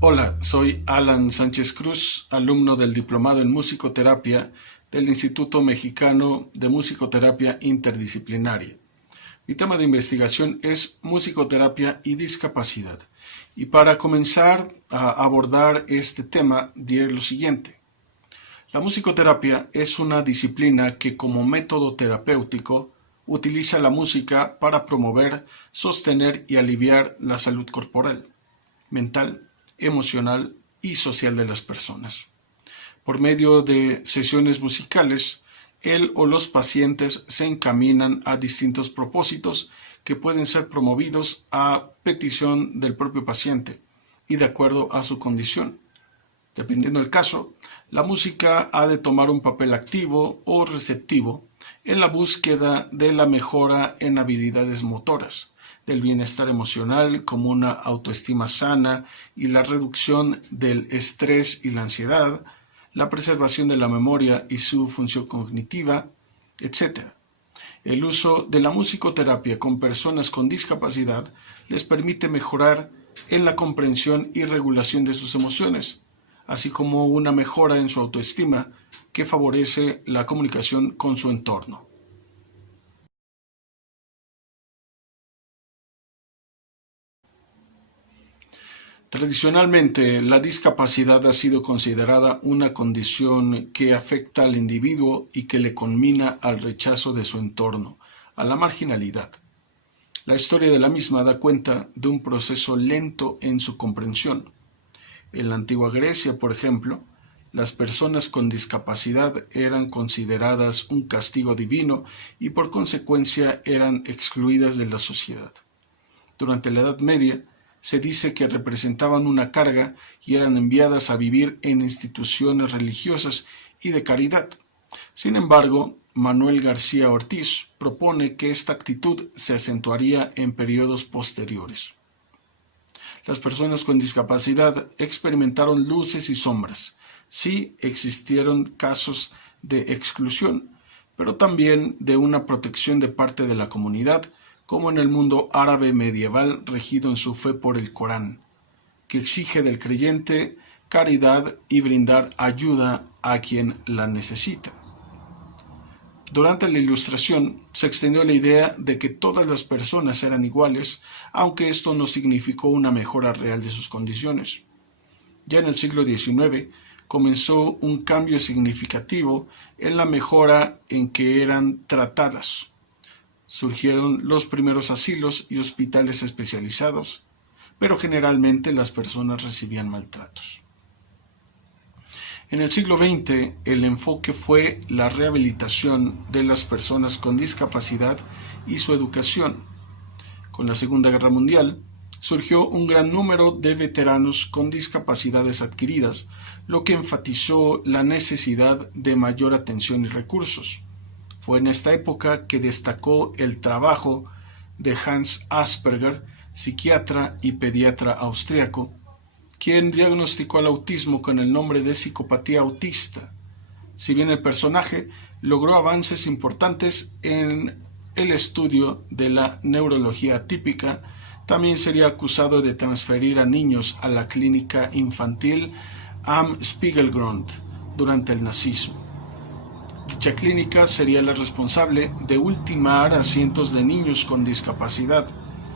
Hola, soy Alan Sánchez Cruz, alumno del Diplomado en Musicoterapia del Instituto Mexicano de Musicoterapia Interdisciplinaria. Mi tema de investigación es musicoterapia y discapacidad. Y para comenzar a abordar este tema, diré lo siguiente. La musicoterapia es una disciplina que como método terapéutico utiliza la música para promover, sostener y aliviar la salud corporal, mental, emocional y social de las personas. Por medio de sesiones musicales, él o los pacientes se encaminan a distintos propósitos que pueden ser promovidos a petición del propio paciente y de acuerdo a su condición. Dependiendo del caso, la música ha de tomar un papel activo o receptivo en la búsqueda de la mejora en habilidades motoras, del bienestar emocional como una autoestima sana y la reducción del estrés y la ansiedad, la preservación de la memoria y su función cognitiva, etc. El uso de la musicoterapia con personas con discapacidad les permite mejorar en la comprensión y regulación de sus emociones, así como una mejora en su autoestima que favorece la comunicación con su entorno. Tradicionalmente, la discapacidad ha sido considerada una condición que afecta al individuo y que le conmina al rechazo de su entorno, a la marginalidad. La historia de la misma da cuenta de un proceso lento en su comprensión. En la antigua Grecia, por ejemplo, las personas con discapacidad eran consideradas un castigo divino y por consecuencia eran excluidas de la sociedad. Durante la Edad Media, se dice que representaban una carga y eran enviadas a vivir en instituciones religiosas y de caridad. Sin embargo, Manuel García Ortiz propone que esta actitud se acentuaría en periodos posteriores. Las personas con discapacidad experimentaron luces y sombras. Sí existieron casos de exclusión, pero también de una protección de parte de la comunidad, como en el mundo árabe medieval regido en su fe por el Corán, que exige del creyente caridad y brindar ayuda a quien la necesita. Durante la Ilustración se extendió la idea de que todas las personas eran iguales, aunque esto no significó una mejora real de sus condiciones. Ya en el siglo XIX comenzó un cambio significativo en la mejora en que eran tratadas. Surgieron los primeros asilos y hospitales especializados, pero generalmente las personas recibían maltratos. En el siglo XX, el enfoque fue la rehabilitación de las personas con discapacidad y su educación. Con la Segunda Guerra Mundial, surgió un gran número de veteranos con discapacidades adquiridas, lo que enfatizó la necesidad de mayor atención y recursos. Fue en esta época que destacó el trabajo de Hans Asperger, psiquiatra y pediatra austriaco, quien diagnosticó el autismo con el nombre de psicopatía autista. Si bien el personaje logró avances importantes en el estudio de la neurología típica, también sería acusado de transferir a niños a la clínica infantil Am Spiegelgrund durante el nazismo. Dicha clínica sería la responsable de ultimar a cientos de niños con discapacidad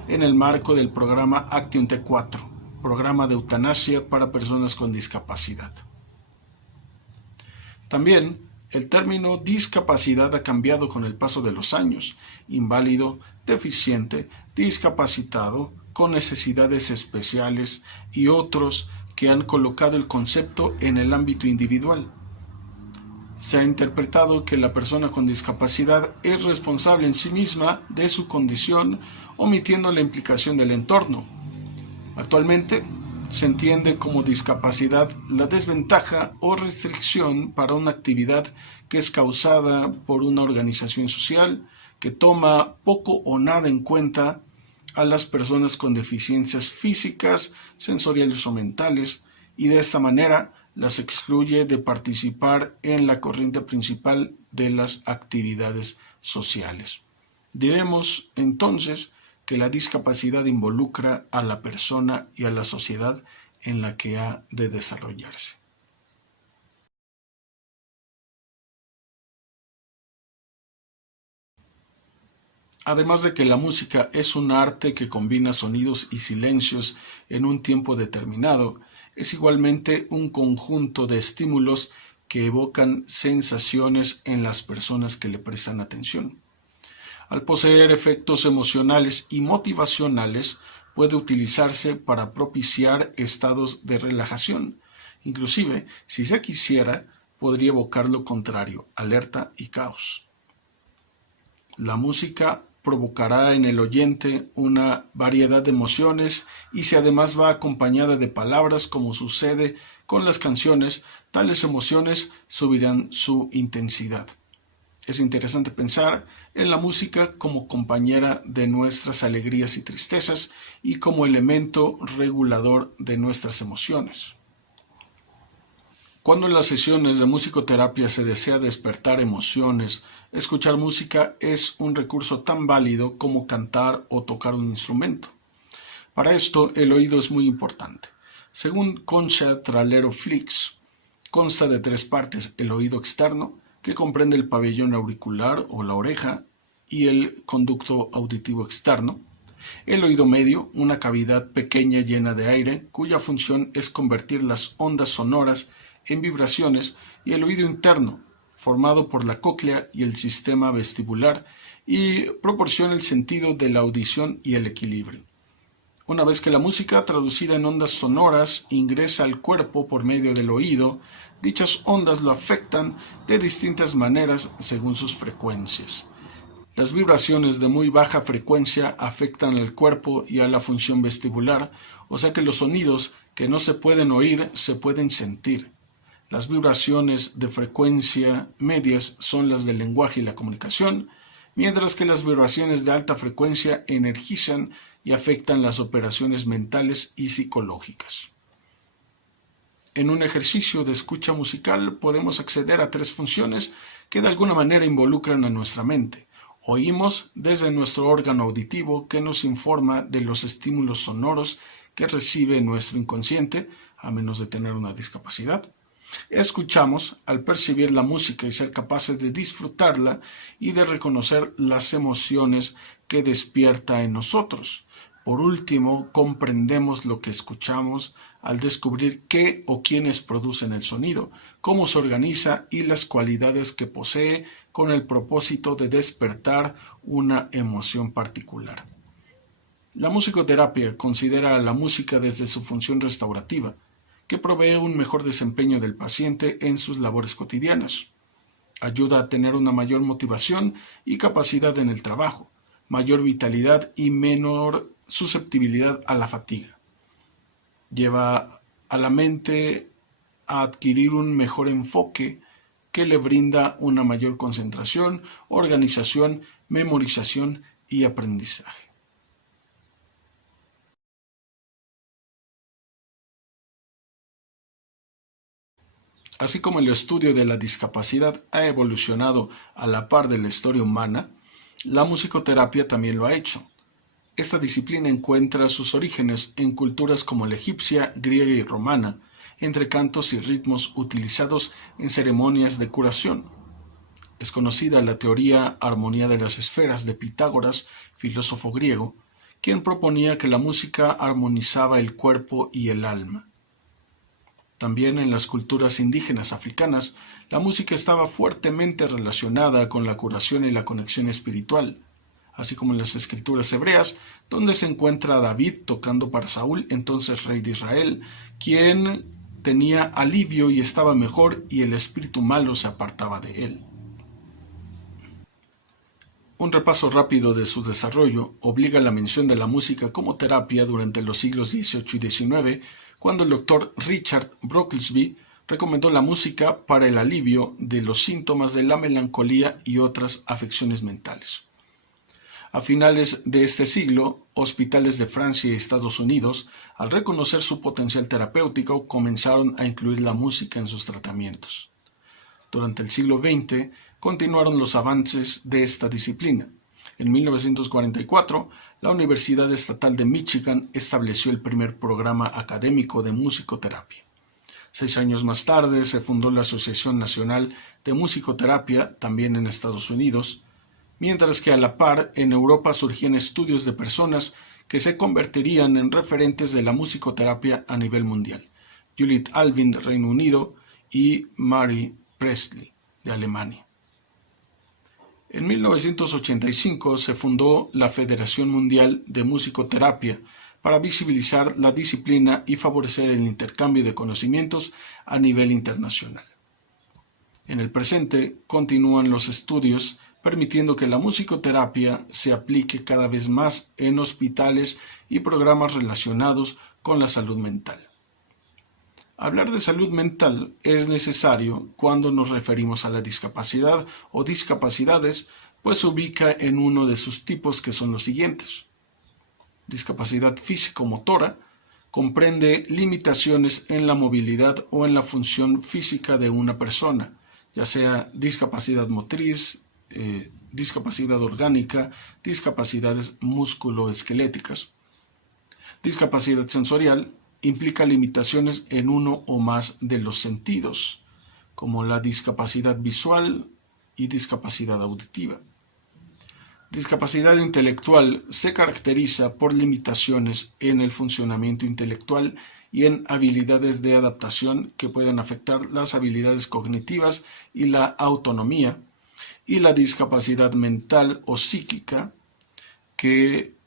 en el marco del programa Action T4, programa de eutanasia para personas con discapacidad. También el término discapacidad ha cambiado con el paso de los años: inválido, deficiente, discapacitado, con necesidades especiales y otros que han colocado el concepto en el ámbito individual. Se ha interpretado que la persona con discapacidad es responsable en sí misma de su condición, omitiendo la implicación del entorno. Actualmente, se entiende como discapacidad la desventaja o restricción para una actividad que es causada por una organización social que toma poco o nada en cuenta a las personas con deficiencias físicas, sensoriales o mentales, y de esta manera las excluye de participar en la corriente principal de las actividades sociales. Diremos entonces que la discapacidad involucra a la persona y a la sociedad en la que ha de desarrollarse. Además de que la música es un arte que combina sonidos y silencios en un tiempo determinado, es igualmente un conjunto de estímulos que evocan sensaciones en las personas que le prestan atención. Al poseer efectos emocionales y motivacionales, puede utilizarse para propiciar estados de relajación. Inclusive, si se quisiera, podría evocar lo contrario, alerta y caos. La música provocará en el oyente una variedad de emociones y si además va acompañada de palabras como sucede con las canciones, tales emociones subirán su intensidad. Es interesante pensar en la música como compañera de nuestras alegrías y tristezas y como elemento regulador de nuestras emociones. Cuando en las sesiones de musicoterapia se desea despertar emociones, escuchar música es un recurso tan válido como cantar o tocar un instrumento. Para esto, el oído es muy importante. Según Concha Tralero-Flix, consta de 3 partes: el oído externo, que comprende el pabellón auricular o la oreja, y el conducto auditivo externo; el oído medio, una cavidad pequeña llena de aire, cuya función es convertir las ondas sonoras en vibraciones; y el oído interno, formado por la cóclea y el sistema vestibular, y proporciona el sentido de la audición y el equilibrio. Una vez que la música, traducida en ondas sonoras, ingresa al cuerpo por medio del oído, dichas ondas lo afectan de distintas maneras según sus frecuencias. Las vibraciones de muy baja frecuencia afectan al cuerpo y a la función vestibular, o sea que los sonidos que no se pueden oír se pueden sentir. Las vibraciones de frecuencia medias son las del lenguaje y la comunicación, mientras que las vibraciones de alta frecuencia energizan y afectan las operaciones mentales y psicológicas. En un ejercicio de escucha musical podemos acceder a 3 funciones que de alguna manera involucran a nuestra mente. Oímos desde nuestro órgano auditivo, que nos informa de los estímulos sonoros que recibe nuestro inconsciente, a menos de tener una discapacidad. Escuchamos al percibir la música y ser capaces de disfrutarla y de reconocer las emociones que despierta en nosotros. Por último, comprendemos lo que escuchamos al descubrir qué o quiénes producen el sonido, cómo se organiza y las cualidades que posee con el propósito de despertar una emoción particular. La musicoterapia considera a la música desde su función restaurativa, que provee un mejor desempeño del paciente en sus labores cotidianas. Ayuda a tener una mayor motivación y capacidad en el trabajo, mayor vitalidad y menor susceptibilidad a la fatiga. Lleva a la mente a adquirir un mejor enfoque que le brinda una mayor concentración, organización, memorización y aprendizaje. Así como el estudio de la discapacidad ha evolucionado a la par de la historia humana, la musicoterapia también lo ha hecho. Esta disciplina encuentra sus orígenes en culturas como la egipcia, griega y romana, entre cantos y ritmos utilizados en ceremonias de curación. Es conocida la teoría armonía de las esferas de Pitágoras, filósofo griego, quien proponía que la música armonizaba el cuerpo y el alma. También en las culturas indígenas africanas, la música estaba fuertemente relacionada con la curación y la conexión espiritual, así como en las escrituras hebreas, donde se encuentra a David tocando para Saúl, entonces rey de Israel, quien tenía alivio y estaba mejor y el espíritu malo se apartaba de él. Un repaso rápido de su desarrollo obliga a la mención de la música como terapia durante los siglos XVIII y XIX, cuando el doctor Richard Brocklesby recomendó la música para el alivio de los síntomas de la melancolía y otras afecciones mentales. A finales de este siglo, hospitales de Francia y Estados Unidos, al reconocer su potencial terapéutico, comenzaron a incluir la música en sus tratamientos. Durante el siglo XX, continuaron los avances de esta disciplina. En 1944, la Universidad Estatal de Michigan estableció el primer programa académico de musicoterapia. 6 años más tarde se fundó la Asociación Nacional de Musicoterapia, también en Estados Unidos, mientras que a la par en Europa surgían estudios de personas que se convertirían en referentes de la musicoterapia a nivel mundial. Judith Alvin de Reino Unido y Mary Presley de Alemania. En 1985 se fundó la Federación Mundial de Musicoterapia para visibilizar la disciplina y favorecer el intercambio de conocimientos a nivel internacional. En el presente continúan los estudios permitiendo que la musicoterapia se aplique cada vez más en hospitales y programas relacionados con la salud mental. Hablar de salud mental es necesario cuando nos referimos a la discapacidad o discapacidades, pues se ubica en uno de sus tipos que son los siguientes. Discapacidad físico-motora comprende limitaciones en la movilidad o en la función física de una persona, ya sea discapacidad motriz, discapacidad orgánica, discapacidades musculoesqueléticas. Discapacidad sensorial implica limitaciones en uno o más de los sentidos, como la discapacidad visual y discapacidad auditiva. Discapacidad intelectual se caracteriza por limitaciones en el funcionamiento intelectual y en habilidades de adaptación que pueden afectar las habilidades cognitivas y la autonomía, y la discapacidad mental o psíquica, que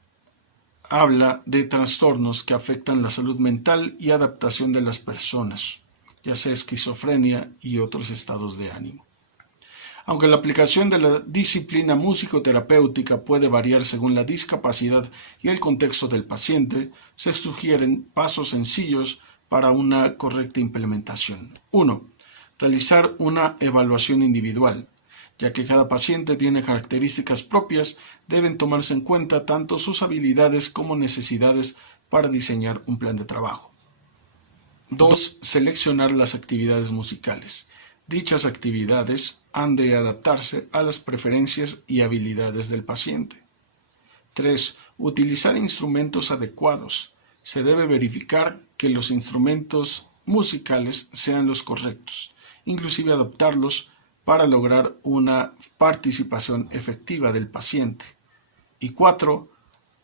habla de trastornos que afectan la salud mental y adaptación de las personas, ya sea esquizofrenia y otros estados de ánimo. Aunque la aplicación de la disciplina musicoterapéutica puede variar según la discapacidad y el contexto del paciente, se sugieren pasos sencillos para una correcta implementación. 1. Realizar una evaluación individual. Ya que cada paciente tiene características propias, deben tomarse en cuenta tanto sus habilidades como necesidades para diseñar un plan de trabajo. 2. Seleccionar las actividades musicales. Dichas actividades han de adaptarse a las preferencias y habilidades del paciente. 3. Utilizar instrumentos adecuados. Se debe verificar que los instrumentos musicales sean los correctos, inclusive adaptarlos para lograr una participación efectiva del paciente. Y 4.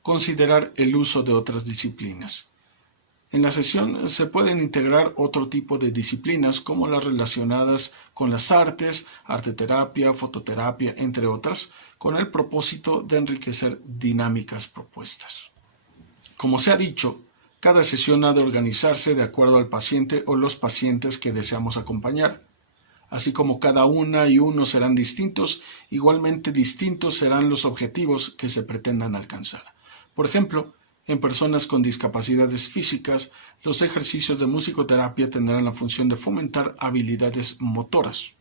Considerar el uso de otras disciplinas. En la sesión se pueden integrar otro tipo de disciplinas como las relacionadas con las artes, arteterapia, fototerapia, entre otras, con el propósito de enriquecer dinámicas propuestas. Como se ha dicho, cada sesión ha de organizarse de acuerdo al paciente o los pacientes que deseamos acompañar. Así como cada una y uno serán distintos, igualmente distintos serán los objetivos que se pretendan alcanzar. Por ejemplo, en personas con discapacidades físicas, los ejercicios de musicoterapia tendrán la función de fomentar habilidades motoras.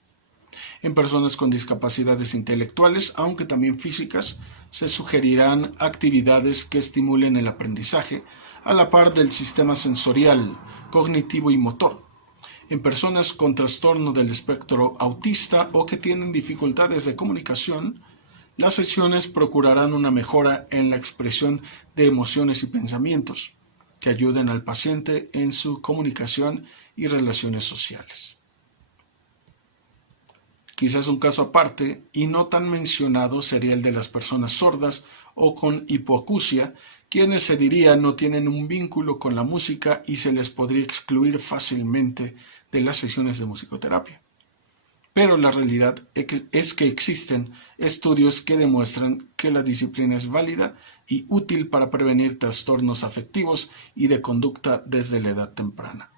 En personas con discapacidades intelectuales, aunque también físicas, se sugerirán actividades que estimulen el aprendizaje a la par del sistema sensorial, cognitivo y motor. En personas con trastorno del espectro autista o que tienen dificultades de comunicación, las sesiones procurarán una mejora en la expresión de emociones y pensamientos, que ayuden al paciente en su comunicación y relaciones sociales. Quizás un caso aparte, y no tan mencionado, sería el de las personas sordas o con hipoacusia, quienes se diría no tienen un vínculo con la música y se les podría excluir fácilmente de las sesiones de musicoterapia. Pero la realidad es que existen estudios que demuestran que la disciplina es válida y útil para prevenir trastornos afectivos y de conducta desde la edad temprana.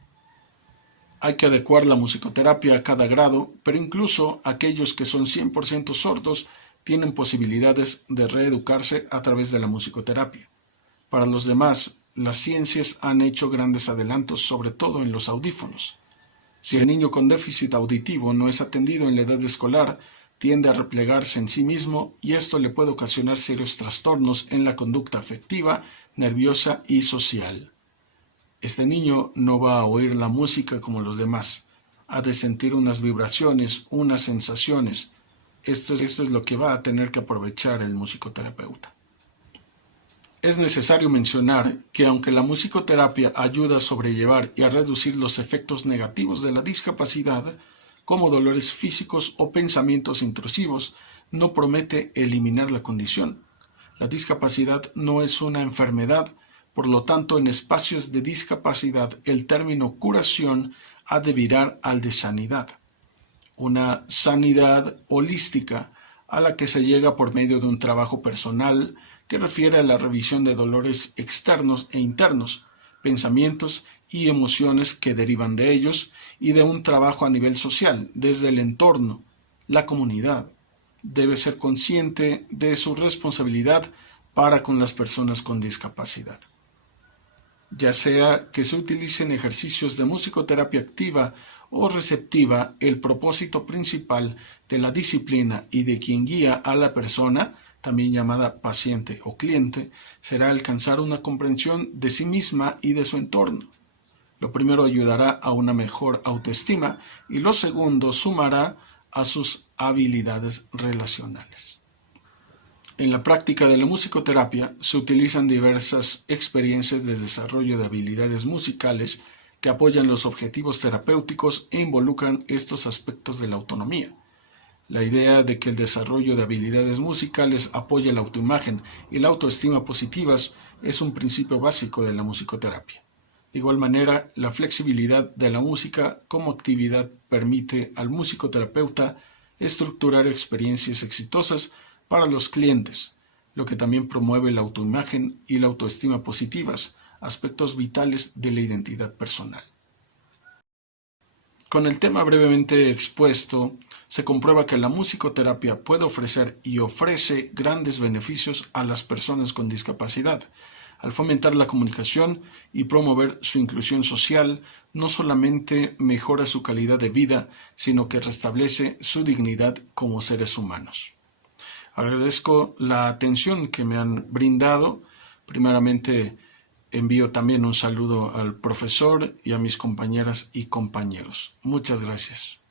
Hay que adecuar la musicoterapia a cada grado, pero incluso aquellos que son 100% sordos tienen posibilidades de reeducarse a través de la musicoterapia. Para los demás, las ciencias han hecho grandes adelantos, sobre todo en los audífonos. Si el niño con déficit auditivo no es atendido en la edad escolar, tiende a replegarse en sí mismo y esto le puede ocasionar serios trastornos en la conducta afectiva, nerviosa y social. Este niño no va a oír la música como los demás, ha de sentir unas vibraciones, unas sensaciones. Esto es lo que va a tener que aprovechar el musicoterapeuta. Es necesario mencionar que aunque la musicoterapia ayuda a sobrellevar y a reducir los efectos negativos de la discapacidad, como dolores físicos o pensamientos intrusivos, no promete eliminar la condición. La discapacidad no es una enfermedad, por lo tanto, en espacios de discapacidad el término curación ha de virar al de sanidad. Una sanidad holística a la que se llega por medio de un trabajo personal que refiere a la revisión de dolores externos e internos, pensamientos y emociones que derivan de ellos, y de un trabajo a nivel social, desde el entorno, la comunidad. Debe ser consciente de su responsabilidad para con las personas con discapacidad. Ya sea que se utilicen ejercicios de musicoterapia activa o receptiva, el propósito principal de la disciplina y de quien guía a la persona, también llamada paciente o cliente, será alcanzar una comprensión de sí misma y de su entorno. Lo primero ayudará a una mejor autoestima y lo segundo sumará a sus habilidades relacionales. En la práctica de la musicoterapia se utilizan diversas experiencias de desarrollo de habilidades musicales que apoyan los objetivos terapéuticos e involucran estos aspectos de la autonomía. La idea de que el desarrollo de habilidades musicales apoya la autoimagen y la autoestima positivas es un principio básico de la musicoterapia. De igual manera, la flexibilidad de la música como actividad permite al musicoterapeuta estructurar experiencias exitosas para los clientes, lo que también promueve la autoimagen y la autoestima positivas, aspectos vitales de la identidad personal. Con el tema brevemente expuesto, se comprueba que la musicoterapia puede ofrecer y ofrece grandes beneficios a las personas con discapacidad. Al fomentar la comunicación y promover su inclusión social, no solamente mejora su calidad de vida, sino que restablece su dignidad como seres humanos. Agradezco la atención que me han brindado. Primeramente, envío también un saludo al profesor y a mis compañeras y compañeros. Muchas gracias.